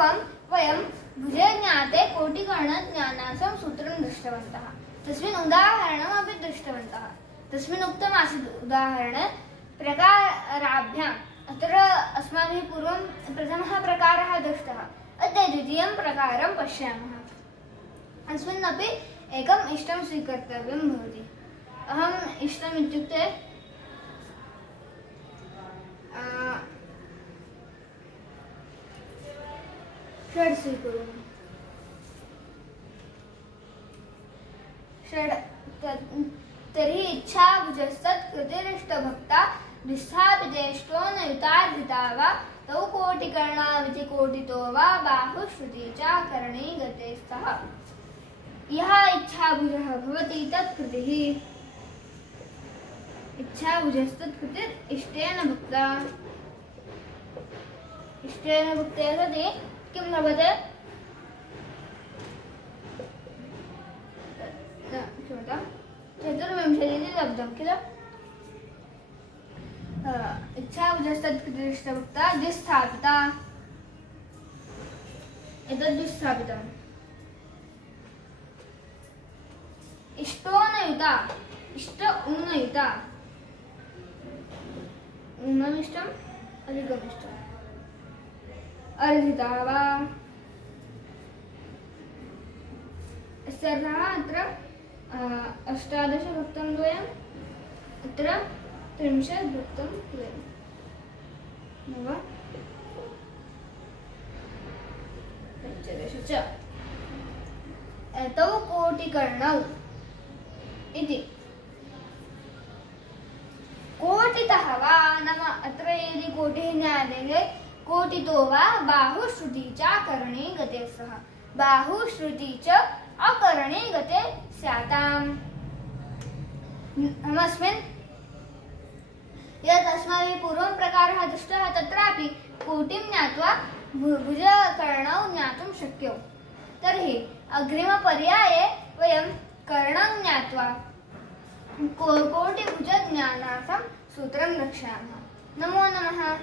पूर्वं वयं भुजे ज्ञाते कोटिकर्णज्ञानार्थं सूत्रं दृष्टवन्तः। तस्मिन् उदाहरणमपि दृष्टवन्तः। तस्मिन् उक्तमासीत् उदाहरणे प्रकाराभ्याम् अत्र अस्माभिः पूर्वं प्रथमः प्रकारः दृष्टः। अद्य द्वितीयं प्रकारं पश्यामः। अस्मिन्नपि एकम् इष्टं स्वीकर्तव्यं भवति। अहम् इष्टम् इत्युक्ते षड् स्वीकुर्मः। तर्हि इच्छाभुजस्तत् कृतिरिष्टभक्ता विस्थापितेष्टो न युतार्जिता वा तौ कोटिकर्णाविति कोटितो वा बाहुश्रुति च करणे गते स्तः। यः इच्छाभुजः भवति तत् कृतिः। इच्छाभुजस्तत् कृतिर् इष्टेन भुक्ता। इष्टेन भुक्ते सति किं लभते? चतुर्विंशतिः लब्धं किल? इच्छाभुजस्तत् कृतिरिष्टभुक्ता द्विस्थापिता। एतद् द्विस्थापितम्। इष्टो न युता। इष्ट ऊनयुता। ऊनमिष्टम् अधिकमिष्टम्। अर्जिता वा। अस्य अर्थः अत्र 18 भुक्तं द्वयम्, अत्र 30 भुक्तं द्वयम्। नव 15 च। तौ कोटिकर्णौ इति। कोटितः वा नाम अत्र यदि कोटिः ज्ञायते कोटितो वा बाहुश्रुति च करणे गते स्तः। बाहुश्रुति च अकरणे गते स्याताम्। अस्मिन् यत् अस्माभिः पूर्वं प्रकारः दृष्टः तत्रापि कोटिं ज्ञात्वा भुजकर्णौ ज्ञातुं शक्यौ। तर्हि अग्रिमपर्याये वयं कर्णं ज्ञात्वा कोटिभुजज्ञानार्थं सूत्रं रक्षामः। नमो नमः।